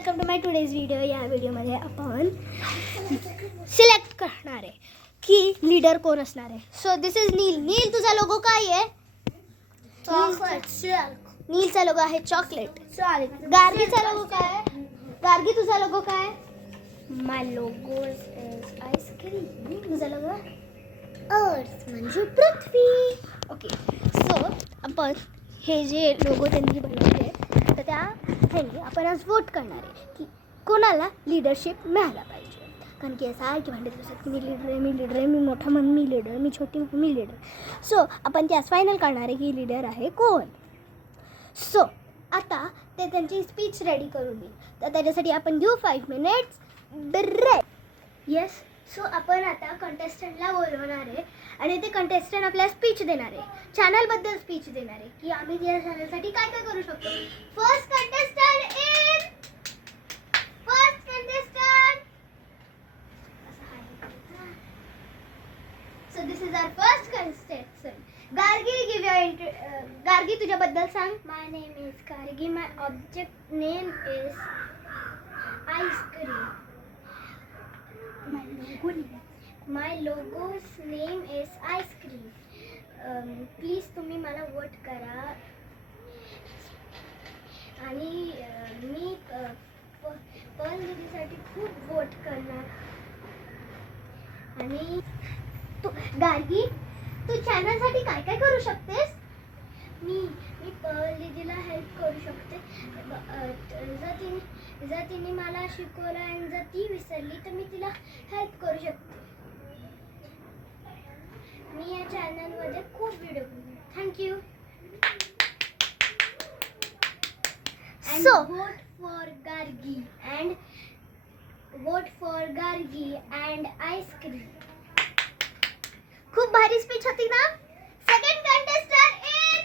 Welcome to my today's video. या व्हिडिओमध्ये आपण सिलेक्ट करणार आहे की लीडर कोण असणार आहे. सो दिस इज नील. नील, तुझा लोगो काय आहे? चॉकलेट. नीलचा लोगो आहे चॉकलेट. गार्गीचा लोगो काय आहे? गार्गी, तुझा लोगो काय आहे? माय लोगो इज आईस्क्रीम. तुझा लोगो अर्थ म्हणजे पृथ्वी. ओके. सो आपण हे जे लोगो त्यांनी बनवले तर त्या ह्यानी आपण आज वोट करणार आहे की कोणाला लिडरशिप मिळायला पाहिजे. कारण की असं आहे की भांडत बसत की मी लीडर आहे, मी मोठा म्हणून मी लीडर, मी छोटी म्हणून मी लीडर. सो आपण ते आज फायनल करणार आहे की लीडर आहे कोण. सो आता ते त्यांची स्पीच रेडी करून देईल. तर त्याच्यासाठी आपण घेऊ 5 मिनिट्स ब्रेक. येस. सो आपण आता कंटेस्टंटला बोलवणार आहे आणि ते कंटेस्टंट आपल्याला स्पीच देणार आहे, चॅनलबद्दल स्पीच देणार आहे की आम्ही या चॅनलसाठी काय काय करू शकतो. First contestant in. First contestant. So this is our first contestant. Gargi, give your Gargi, तुझ्याबद्दल सांग. My name is Gargi. My object name is ice cream. My logo's name is ice cream. Please तुम्ही मला वोट करा आणि मी पर्ल दीदीसाठी खूप वोट करणार. आणि तू गार्गी, तू चॅनलसाठी काय काय करू शकतेस? मी पर्ल दीदीला हेल्प करू शकते. जर तिने मला शिकवलं आणि जर ती विसरली तर मी तिला हेल्प करू शकते. मी या चॅनलमध्ये खूप व्हिडिओ बनवते. Thank you. So vote for Gargi and ice cream. खूप भारी स्पीच होती ना. Second contestant in.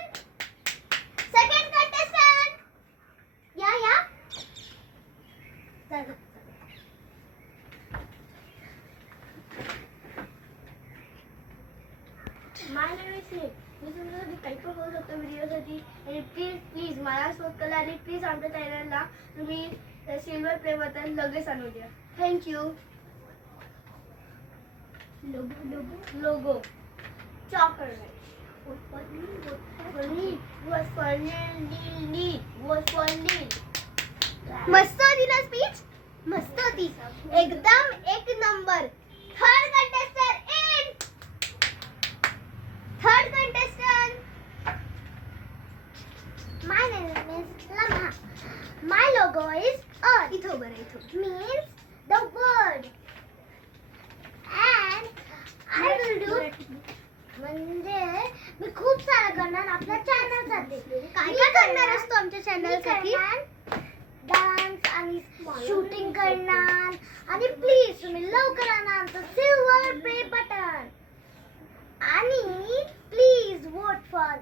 Second contestant या. चल. माय नेम इज नील. मी तुमच्यासाठी काही पण करू शकतो व्हिडिओसाठी. आणि प्लीज मला सपोर्ट करा आणि प्लीज आमच्या चॅनलला तुम्ही सिल्वर प्ले बटन लगेच आणून द्या. थँक्यू. Logo chocolate. मस्त होती ना स्पीच. मस्त होती एकदम एक number. Third contestant in. Third contestant. My name is Lama. My logo is Earth. इथं उभं राहा, इथं. Means the word. And I will do. म्हणजे मी खूप सारं करणार आपल्या चॅनलसाठी. काय काय करणार असतो आमच्या चॅनलसाठी? डान्स आणि शूटिंग करणार. आणि प्लीज तुम्ही लवकर आणा आमचं सिल्वर प्ले बटन. आणि please vote for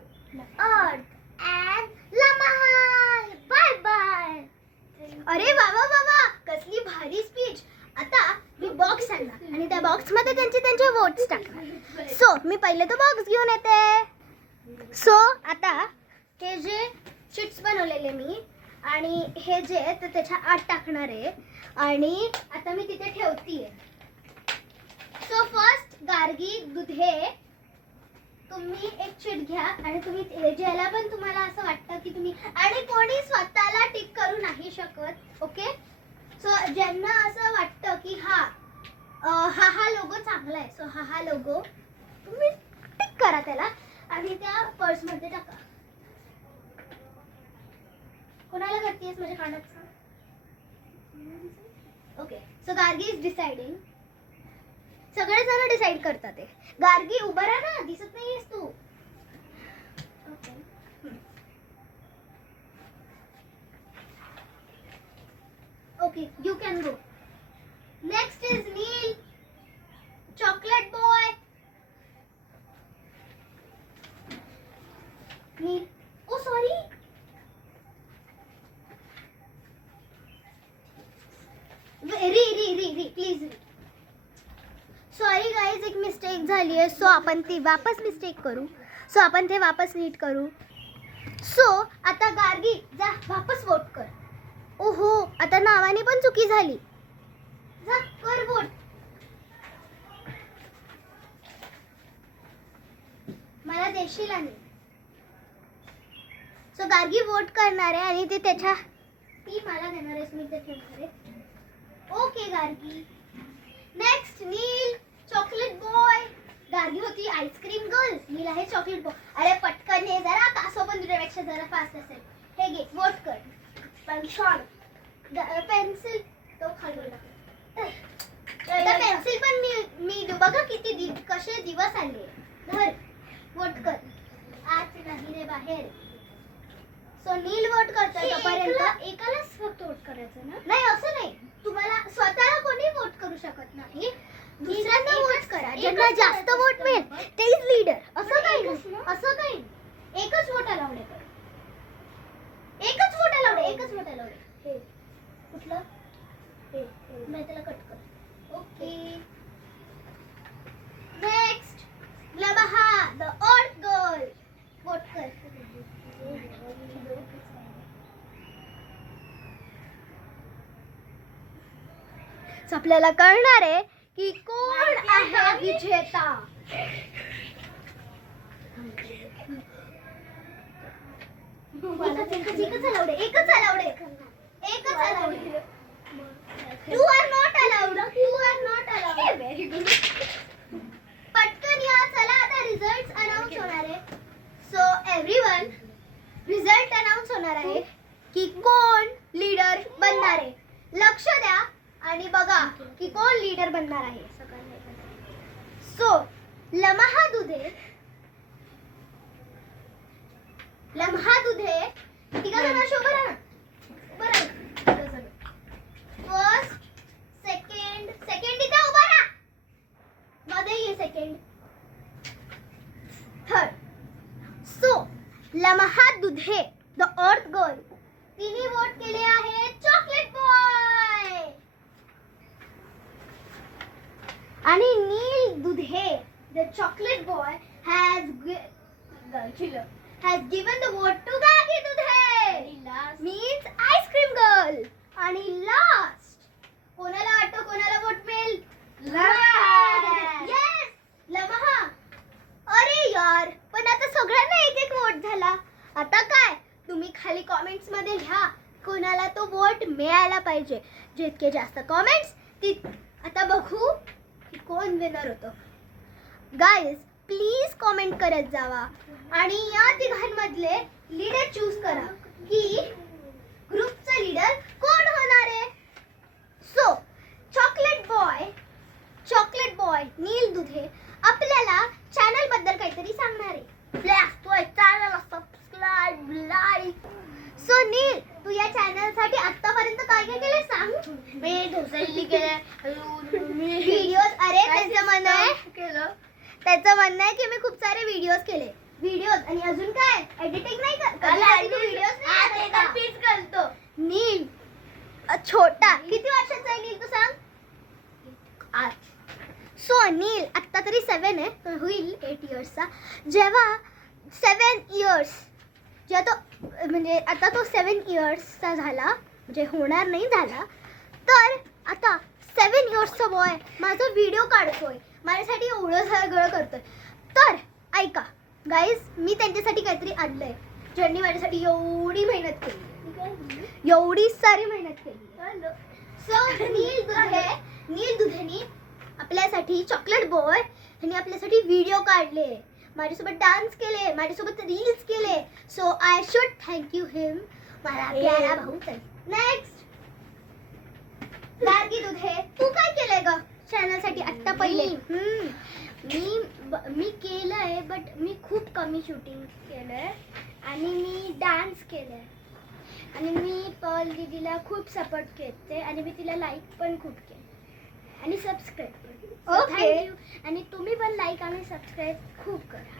earth and लमहाल. Bye bye. अरे वा, कसली भारी स्पीच. आता मी बॉक्स आणला आणि त्या बॉक्समध्ये त्यांचे वोट्स टाकणार. सो मी पहिले तो बॉक्स घेऊन येते. सो आता हे जे शीट्स बनवलेले मी आणि हे जे आहे ते त्याच्या आत टाकणार आहे आणि आता मी तिथे ठेवतीये. सो फर्स्ट गार्गी, दुधे, तुम्ही एक शीट घ्या आणि तुम्ही ज्याला पण तुम्हाला असं वाटतं की तुम्ही, आणि कोणी स्वतःला टिक करू नाही शकत. ओके. सो ज्यांना असं वाटतं की हा लोगो चांगला आहे, सो हा लोगो तुम्ही टिक करा त्याला आणि त्या पर्समध्ये टाका. कोणाला करतेस माझ्या कानात सांग. Okay. So Gargi is deciding. सगळेजण डिसाइड करतात. गार्गी उभा राहा ना, दिसत नाहीयेस तू. Okay, you can go. Next is Neel. Chocolate boy. Neel. Oh sorry. री प्लीज. सॉरी गाईज, एक मिस्टेक झाली आहे. सो आपण ती वापस मिस्टेक करू. सो आपण ते वापस नीट करू. सो आता गार्गी जा, वापस वोट कर. ओहो, आता नावाने पण चुकी झाली. जा कर वोट. मला देशील आणि सो गार्गी वोट करणार आहे आणि ती मला देणार आहेस, मी ते ठेवणार आहे. ओके गार्गी. नेक्स्ट नील, चॉकलेट बॉय. गार्गी होती आईस्क्रीम गर्ल, नील आहे चॉकलेट बॉय. अरे पटकन हे जरा कासो पण तुझ्यापेक्षा जरा फास्ट असेल. हे घे वोट कर. पेन्सिल तो खाली पेन्सिल पण मी बघा किती कसे दिवस आले. धर वोट कर. आज नाही रे बाहेर. सो नील वोट करतोय तोपर्यंत. एकालाच फक्त वोट करायचं ना? नाही असं नाही, तुम्हाला स्वतःला कोणी वोट करू शकत नाही. दुसऱ्यांना वोट करा. ज्यांना जास्त वोट मिळेल तेच लीडर. असं काही नाही, असं काही नाही. एकच वोट अलाउड आहे. एकच वोट अलाउड आहे, एकच वोट अलाउड आहे. हे कुठलं? हे मी त्याला कट कर. ओके. नेक्स्ट लबहा द ऑड गर्ल. वोट कर. So, आपल्याला कळणार आहे की कोण आहे विजेता. एकच अलाउड आहे, एकच अलाउड आहे, एकच अलाउड आहे. You are not allowed. You are not allowed. Very good. पटकन या. चला आता रिझल्ट अनाउन्स होणार आहे. सो एव्हरीवन, रिझल्ट अनाउन्स होणार आहे की कोण लीडर बनणार आहे. लक्ष द्या आणि बघा की कोण लीडर बनणार आहे. सो लम्हा दुधे तिघा जणांशी उभं राहा. उभं राहा. फर्स्ट, सेकंड इथे उभा राहा. मध्ये ये सेकंड, थर्ड. सो लम्हा दुधे द अर्थ गर्ल तिने वोट केले आहे चॉकलेट बॉय. आणि नील दुधे the chocolate boy has given the vote to Gargi दुधे means ice cream girl. आणि लास्ट कोणाला वाटतं कोणाला वोट मिळेल? Yes, लम्हा. अरे यार, पण आता सगळ्यांना एक एक वोट झाला. आता काय, तुम्ही खाली कमेंट्स मध्ये लिहा कोणाला तो वोट मिळायला पाहिजे. जितके जास्त कमेंट्स आता बघू की कोण विनर होतो. गाईज प्लीज कमेंट करत जावा आणि या तिघांमधले लीडर चूज करा की ग्रुपचा लीडर कोण होणार आहे. सो चॉकलेट बॉय नील दुधे आपल्याला चॅनल बद्दल काहीतरी सांगणार आहे. Channel subscribe, like. सो नील, तू या चॅनल साठी आतापर्यंत काय काय केलं सांग. मी ढोसळली केलं, व्हिडिओज. अरे त्याचं म्हणणं आहे की मी खूप सारे व्हिडिओज केले. व्हिडिओज आणि अजून काय एडिटिंग नाही करतो. नील छोटा किती वर्षाचा आहे नील तू सांग. सो नील आत्ता तरी 7 आहे, तर होईल 8 इयर्सचा. जेव्हा 7 इयर्स जेव्हा तो म्हणजे आता तो 7 इयर्सचा झाला, म्हणजे होणार नाही झाला, तर आता 7 इयर्सचा बॉय माझा व्हिडिओ काढतोय, माझ्यासाठी एवढं सगळं करतोय. तर ऐका गाईज, मी त्यांच्यासाठी काहीतरी आणलंय ज्यांनी माझ्यासाठी एवढी मेहनत केली, एवढी सारी मेहनत केली. सो नील दुधेनी आपल्यासाठी चॉकलेट बॉय ह्यांनी आपल्यासाठी व्हिडिओ काढले, माझ्यासोबत डान्स केले, माझ्यासोबत रील्स केले. So I should thank you him, मला प्यारा भाऊ. नेक्स्ट गार्गी दुधे, तू काय केलंय ग चॅनल साठी आत्ता पहिले? मी केलंय, बट मी खूप कमी शूटिंग केलंय आणि मी डान्स केलंय आणि मी पर्ल दीदीला खूप सपोर्ट केले आणि मी तिला लाईक पण खूप केलं आणि सबस्क्राईब पण. Okay. थँक्यू. आणि तुम्ही पण लाईक आणि सबस्क्राईब खूप करा.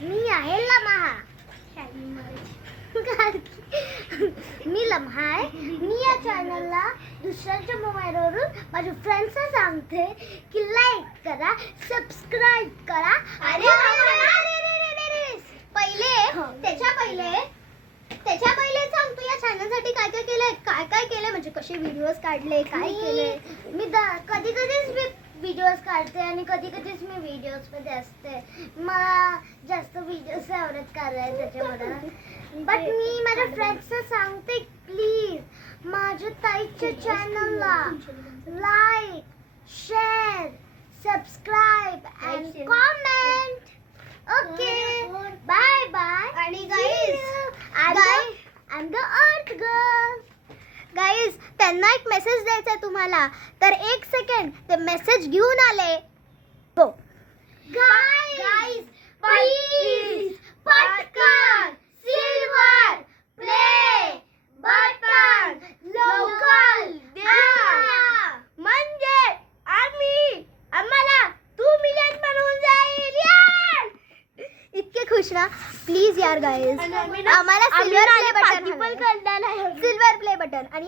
मी आहे लम्हा. मी लम्हा आहे. मी या चॅनलला दुसऱ्यांच्या मोबाईलवरून माझ्या फ्रेंड्सला सांगते की लाईक करा, सबस्क्राईब करा. त्याच्या पहिले सांग तू या चॅनलसाठी काय काय केलंय, काय केलंय, म्हणजे कसे व्हिडिओज काढले, काय केलंय. मी कधी कधीच मी व्हिडिओज काढते आणि कधी कधीच मी व्हिडिओज मध्ये असते. मला जास्त व्हिडिओज आवडत करायला त्याच्यामध्ये. बट मी माझ्या फ्रेंड्सला सांगते प्लीज माझ्या ताईच्या चॅनलला like, share, subscribe and comment. Okay, bye bye. आणि guys, I am the earth girl. Guys त्यांना एक मेसेज द्यायचा आहे तुम्हाला, तर 1 सेकंड ते मेसेज घेऊन आले. हो गाईज प्लीज पटकन सिल्वर प्ले बटन लवकर द्या, म्हणजे आम्हाला 2 मिलियन बनवून जाईल. इतके खुश ना. प्लीज यार गाईज, आम्हाला सिल्वर प्ले बटन आणि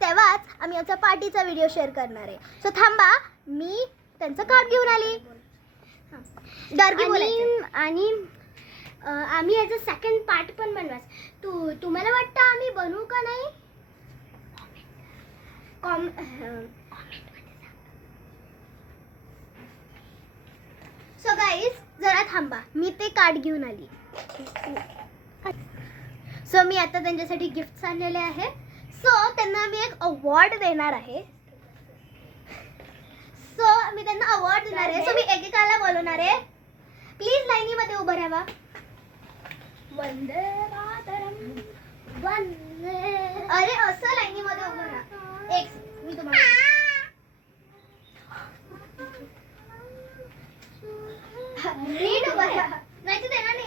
तेव्हाच आम्ही आमचा पार्टीचा व्हिडिओ शेअर करणार आहे. सो थांबा, मी त्यांचं कार्ड घेऊन आली. गार्गी बोलायचं. आणि आम्ही याचा सेकंड पार्ट पण बनवायचा. तुम्हाला वाटतं आम्ही बनवू का नाही? सो गाईज जरा थांबा, मी ते कार्ड घेऊन आली. सो मी आता त्यांच्यासाठी गिफ्ट आणलेले आहे. सो त्यांना मी एक अवॉर्ड देणार आहे. सो मी त्यांना अवॉर्ड देणार आहे. सो मी एकेकाला बोलवणार आहे. प्लीज लाईनीमध्ये उभं राहा. वंदे मातरम, वंदे. अरे असं लाईनीमध्ये उभं राहा. मी तुम्हाला नीट उभं राहा. नाही तर देणार नाही.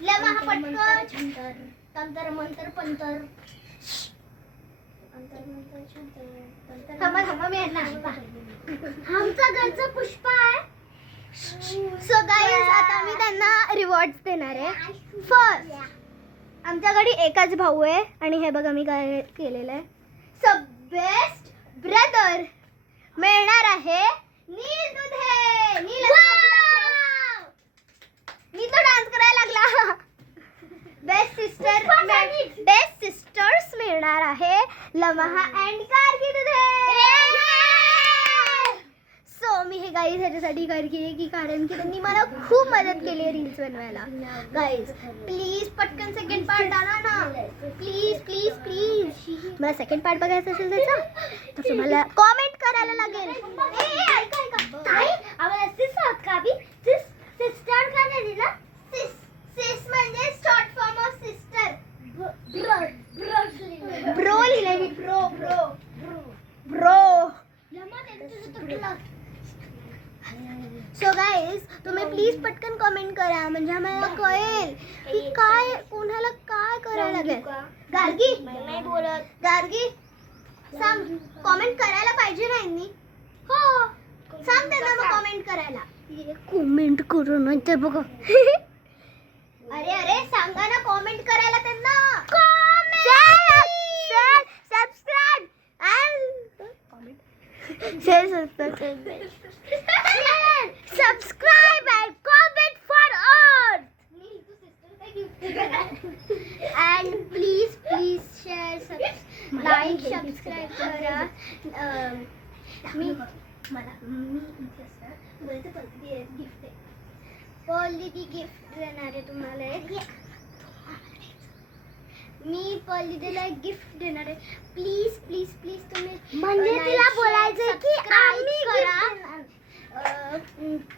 लमा पटकन. तंतर मंतर पंतर. थांबा मी यांना आमचा घरचं पुष्प आहे. सो गाईज आता मी त्यांना रिवॉर्ड्स देणार आहे. फर्स्ट आमच्याकडे एकच भाऊ आहे आणि हे बघा मी काय केलेलं आहे. सो बेस्ट ब्रदर मिळणार आहे नील दुधे. मी तो डान्स करायला लागला. बेस्ट सिस्टर्स मिळणार आहे लमहा अँड गार्गी दुधे. सो मी हे गाईज ह्याच्यासाठी केली की कारण की त्यांनी मला खूप मदत केली आहे रील्स बनवायला. गाईज प्लीज पटकन सेकंड पार्ट आणा ना. Please please please. मला सेकंड पार्ट बघायचा असेल त्याचा तर तुम्हाला कॉमेंट करायला लागेल. ताई आम्हाला सिस आहोत का बी? सिस्टर का नाही दिला? सिस म्हणजे short form of sister. Bro bro लिहिलंय मी. ब्रो. सो गाईज तुम्ही प्लीज पटकन कमेंट करा म्हणजे आम्हाला कळेल की काय कोणाला काय करायला लागेल. गार्गी नाही बोलत. गार्गी सांग, कमेंट करायला पाहिजे ना यांनी. हो सांग त्यांना मग कमेंट करायला. कमेंट करू नाही ते बघा. अरे सांगा ना कमेंट करायला त्यांना. Subscribe and comment for all. And please share, like, subscribe करा. मी गिफ्ट आहे. पर्ल दीदी गिफ्ट देणार आहे तुम्हाला. मी पर्ल दीदीला एक गिफ्ट देणार आहे. प्लीज तुम्ही म्हणजे तिला बोलायचंय की आम्ही करा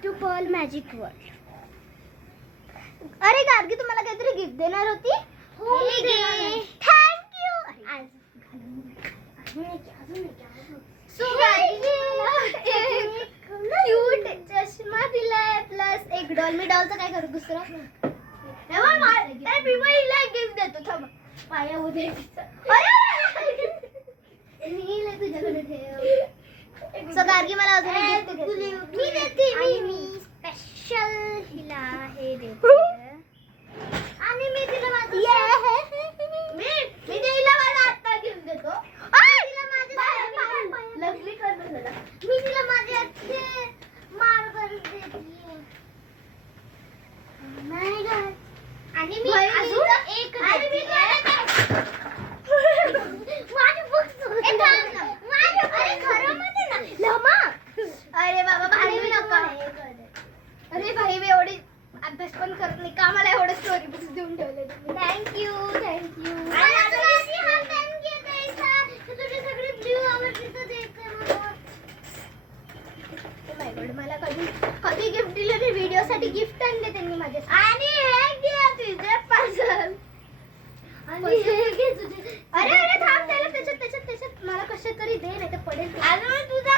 टू पर्ल मॅजिक वर्ल्ड. अरे गार्गी तुम्हाला काहीतरी गिफ्ट देणार होती. हो थँक्यू. क्यूट चष्मा दिलाय प्लस एक डॉल. मी डॉलचं काय करू दुसरं. गिफ्ट देतो थांबा. पाया उद्या तुझ्याकडे ठेव. सो गार्गी मला अजून एक गिफ्ट मी देते. मी स्पेशल हिला हे देते आणि मी तिला मी कधी गिफ्ट दिलं नाही, व्हिडिओ साठी गिफ्ट आणले त्यांनी माझ्या. आणि हे घे तुझे पझल. आणि हे घे तुझे. अरे अरे थांब, त्याच्यात मला कशा तरी दे, नाही तर पडेल. अजून तुझा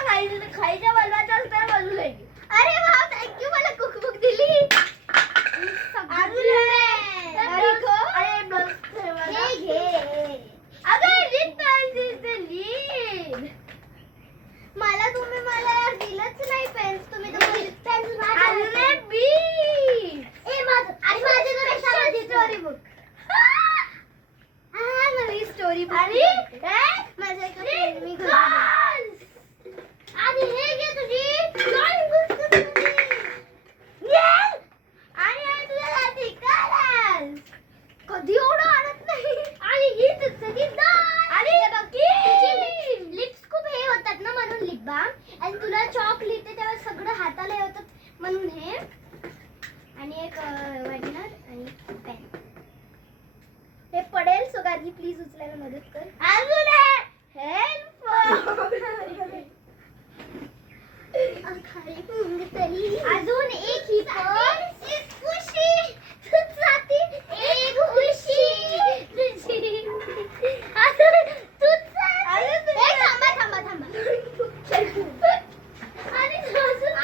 खायच्या बनवायचा असता बनवू लागली. अरे वा, थँक्यू, मला कुकबुक दिली. अजून हे घे. मला तुम्ही मला यार दिलंच नाही पेन्स. तुम्ही तर पेन्स स्टोरी बुक. नवी स्टोरी बुक. माझ्या एका friend मी घरी आणि हे घे तुझी ड्रॉइंग बुक. आणि तुझ्यासाठी कलर्स. कधी एवढं आणत नाही. आणि ही तुझी डॉल. आणि लिप्स खूप हे होतात ना, म्हणून लिप बाम. आणि तुला चॉक लिहिते तेव्हा सगळं हाताला हे होतं, म्हणून हे. आणि एक व्हायटनर आणि पेन. हे पडेल, सो गार्गी प्लीज उचलायला मदत कर. अजून हेल्प. अजून एक ही पर्स. एक खुशी तुझ्यासाठी, एक खुशी तुझी.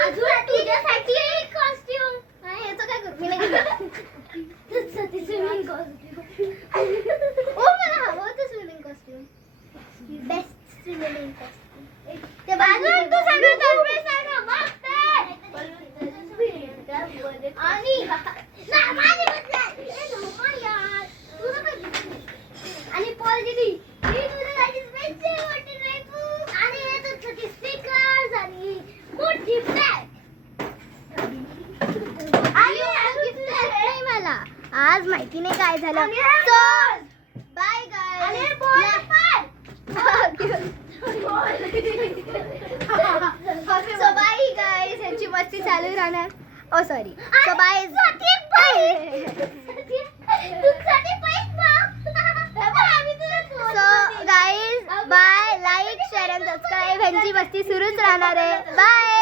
अजून तुझ्यासाठी एक कॉस्ट्यूम. ह्याचं काय करू मी? तुझ्यासाठी स्विमिंग कॉस्ट्यूम. ओ मला हवं होतं swimming costume. Best swimming costume. ते अजून तू सगळं दरवेळेस सांग आणि नाही, माझे बदलाय. ए नको यार, तुला काय दिसत नाही. आणि पॉल दिदी ही तुझ्यासाठी स्पेशल वाटते नाही तू. आणि हे तुझ्यासाठी स्टिकर्स आणि मोठी बॅग. आणि गिफ्ट नाही मला आज, माहिती नाही काय झालं. आणि सो बाय आणि गाइस. बॉल पण. सो बाय गाइस, ह्यांची मस्ती चालू राहणार. Oh sorry. So bye. So guys bye. Like share and subscribe. ह्यांची मस्ती सुरूच राहणार आहे. बाय.